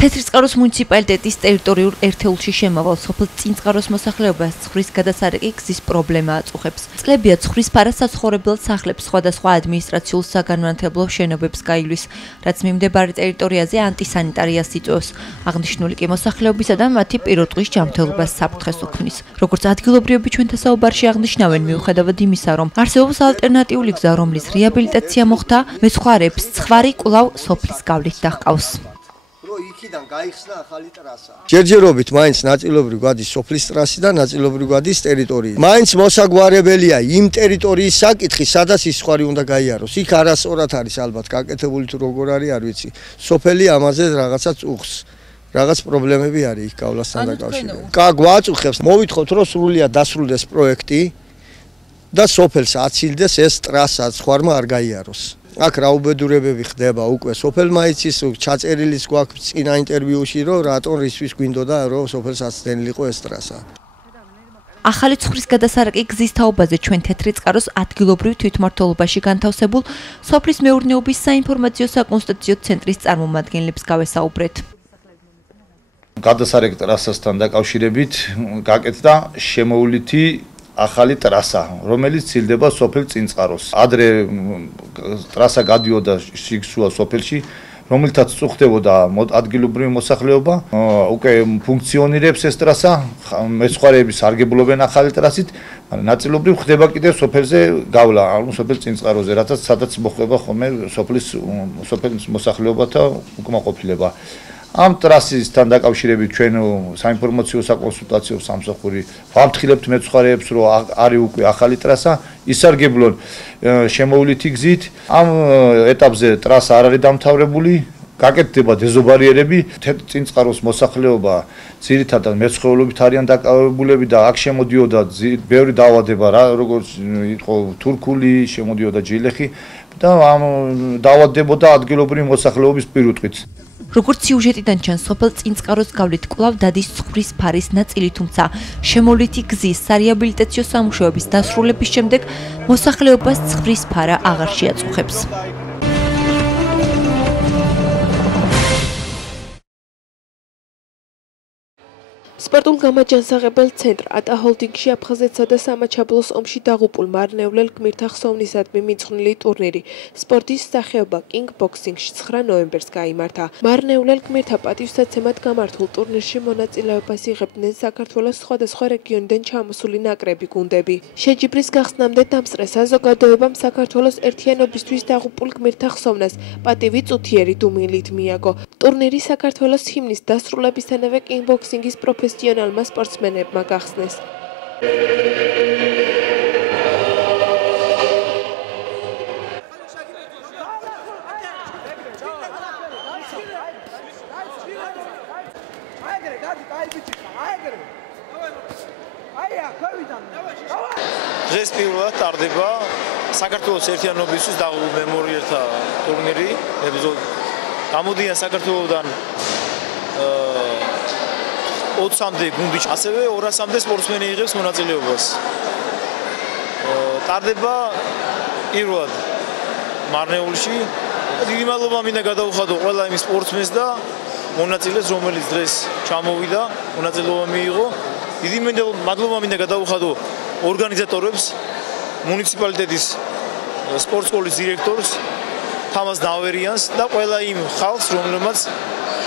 თეთრიწყაროს მუნიციპალიტეტის ტერიტორიულ ერთეულში შემავალ სოფელ წინწყაროს მოსახლეობას ცხვრის გადასარეკი გზის პრობლემა აწუხებს. წლებია ცხვრის ფარა საცხოვრებელ სახლებს სხვადასხვა ადმინისტრაციულ საგანმანათლებლო შენობებს გაივლის, რაც მიმდებარე ტერიტორიაზე ანტისანიტარიას იწვევს. აღნიშნული კი მოსახლეობისა და მათი პირუტყვის ჯანმრთელობას საფრთხეს უქმნის. როგორც ადგილობრივები ჩვენთან საუბარში აღნიშნავენ, მიუხედავად იმისა, რომ არსებობს ალტერნატიული გზა, რომლის რეაბილიტაცია მოხდა, მეცხვარეებს ცხვარი კვლავ სოფლის გავლით დაჰყავს. იქიდან გაიხსნა ახალი ტრასა. ჯერჯერობით მაინც ნაწილობრივ გვადის სოფლის ტრასიდან, ნაწილობრივ გვადის ტერიტორიიდან. მაინც მოსაგვარებელია იმ ტერიტორიის საკითხი, სადაც ის სხვარი უნდა გაიაროს. იქ არასწორად არის ალბათ გაკეთებული თუ როგორ არის, არ ვიცი. სოფელი ამაზე რაღაცა წუხს. რაღაც პრობლემები არის იქ გავლასთან დაკავშირებით. გვაწუხებს, მოვითხოვთ, რომ სრულიად დასრულდეს პროექტი და სოფელს აცილდეს ეს ტრასა, სხვარმა არ გაიაროს. აქ რაუბედურებები ხდება უკვე სოფელმა იცის, ჩაწერილიც გვაქვს წინა ინტერვიუში, რომ რატომ რისთვის გვინდოდა რომ სოფელს აცდენილიყო ეს ტრასა. ახალი ცხვრის გადასარეკი გზის თაობაზე ჩვენ თეთრიწყაროს ადგილობრივ თვითმმართველობაში განთავსებულ სოფლის მეურნეობის საინფორმაციო საკონსტიტუციო ცენტრის წარმომადგენლებს გავესაუბრეთ. გადასარეკ ტრასასთან დაკავშირებით გაკეთდა შემოვლითი ახალი ტრასა, რომელიც ცილდება სოფელ წინწყაროს. ადრე ტრასა გადიოდა სიგსუა სოფელში, რომელთაც წუხდებოდა ადგილობრივი მოსახლეობა. უკვე ფუნქციონირებს ეს ტრასა, მეცხვარეები სარგებლობენ ახალი ტრასით, მაგრამ ნაწილობრივ ხდება კიდევ სოფელზე გავლა, ანუ სოფელ წინწყაროზე, სადაც მოხდება ხოლმე სოფლის მოსახლეობათა უკმაყოფილება. ამ ტრასისთან დაკავშირებით ჩვენ საინფორმაციო საკონსულტაციო სამსახური ვამთხილებთ მეცხვარეებს, რომ არის უკვე ახალი ტრასა, ისარგებლონ შემოვლითი გზით. ამ ეტაპზე ტრასა არ არის დამთავრებული, გაკეთდება დეზობარიერები. წინწყაროს მოსახლეობა ძირითადად მეცხოველობით არიან დაკავებულები და აქ შემოდიოდა ბევრი დაავადება, როგორც იყო თურქული, შემოდიოდა ჯილეხი და ამ დაავადდებოდა ადგილობრივი მოსახლეობის პირუტყვით. როგორც სიუჟეტიდან ჩანს, სოფელ წინწყაროს გავლით კვლავ დადის ცხვრის ფარის ნაწილი, თუმცა შემოვლითი გზის სარეაბილიტაციო სამუშაოების დასრულების შემდეგ მოსახლეობას ცხვრის ფარა აღარ შეაწუხებს. სპორტულ გამაჯანსაღებელ ცენტრ ატა ჰოლდინგში აფხაზეთსა და სამაჩაბლოს ომში დაღუპულ მარნევლელ გმირთა ხსოვნისადმი მიძღვნილი ტურნირი სპორტის სახეობა კინგბოქსინგში 9 ნოემბერს გაიმართა. მარნევლელ გმირთა პატივსაცემად გამართულ ტურნირში მონაწილეობას იღებდნენ საქართველოს სხვადასხვა რეგიონიდან ჩამოსული ნაკრები გუნდები. შეჯიბრის გახსნამდე დამსწრე საზოგადოებამ საქართველოს ერთიანობისთვის დაღუპულ გმირთა ხსოვნას პატივი წუთიერი დუმილით მიაგო. ტურნირი საქართველოს ჰიმნის დასრულებისთანავე კინგბოქსინგის პროფესიონალმა სპორტსმენებმა გახსნეს. დღეს პირველად ტარდება საქართველოს ერთიანობისთვის დაღუპულ მემორიალთა ტურნირი. გამოდიან საქართველოსდან 20-მდე გუნდი, ასევე 200-მდე სპორტსმენი იღებს მონაწილეობას. ტარდება პირველად მარნეულში. დიდი მადლობა მინდა გადაუხადო ყველა იმ სპორტსმენს და მონაწილეს, რომელიც დღეს ჩამოვიდა, მონაწილეობა მიიღო. დიდი მადლობა მინდა გადაუხადო ორგანიზატორებს, მუნიციპალიტეტის სპორტ სკოლის დირექტორს, თამაზ ნავერიანს და ყველა იმ ხალხს, რომელმაც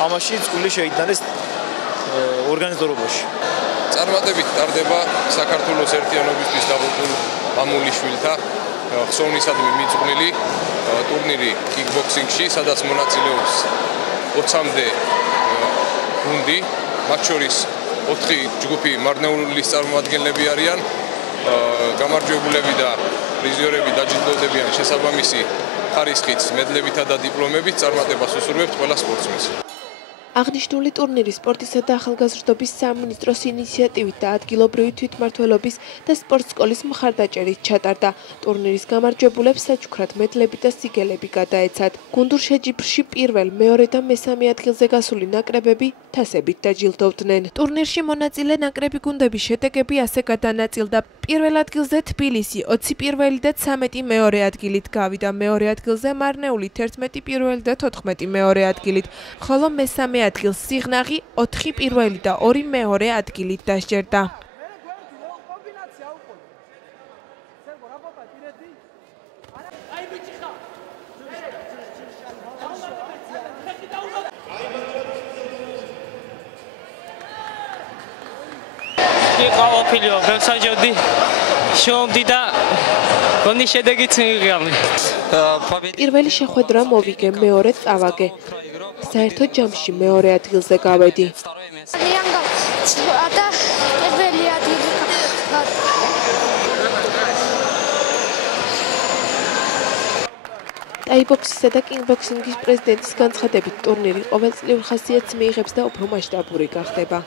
ამაში წვლილი შეიტანეს ორგანიზატორობაში. წარმატებით ტარდება საქართველოს ერთიანობისთვის დაღუპულ მამულიშვილთა ხსოვნისადმი მიძღვნილი ტურნირი კიკბოქსინგში, სადაც მონაწილეობს 20-მდე გუნდი, მათ შორის 4 ჯგუფი მარნეულის წარმომადგენლები არიან. გამარჯვებულები და პრიზიორები დაჯილდოვდებიან შესაბამისი ხარისხით, მედლებითა და დიპლომებით. წარმატებას უსურვებთ ყველა სპორტსმენს. აღნიშნული ტურნირი სპორტისა და ახალგაზრდობის სამინისტროს ინიციატივით და ადგილობრივი თვითმმართველობის და სპორტ სკოლის მხარდაჭერით ჩატარდა. ტურნირის გამარჯვებულებს საჩუქრად მედლები და სიგელები გადაეცათ. გუნდურ შეჯიბრში პირველ, მეორე და მესამე ადგილზე გასული ნაკრებები თასებით დაჯილდოვდნენ. ტურნირში მონაწილე ნაკრები გუნდების შედეგები ასე გადანაწილდა. პირველ ადგილზე თბილისი 20 პირველი და 13 მეორე ადგილით გავიდა. მეორე ადგილზე მარნეული 11 პირველი და 14 მეორე ადგილით, ხოლო მესამე ადგილს სიღნაღი 4 პირველი და 2 მეორე ადგილით დასჯერდა. ყოფილიო ვებსაჯოდი შევამდი და გონი შედეგიც მივიღამი. პირველი შეხვედრა მოვიგე, მეორე წავაგე. საერთო ჯამში მეორე ადგილზე გავედი. ტაიბოქსისა და კინგბოქსინგის პრეზიდენტის განცხადებით, ტურნირი ყოველწლიურ ხასიათს მიიღებს და უფრო მასშტაბური გახდება.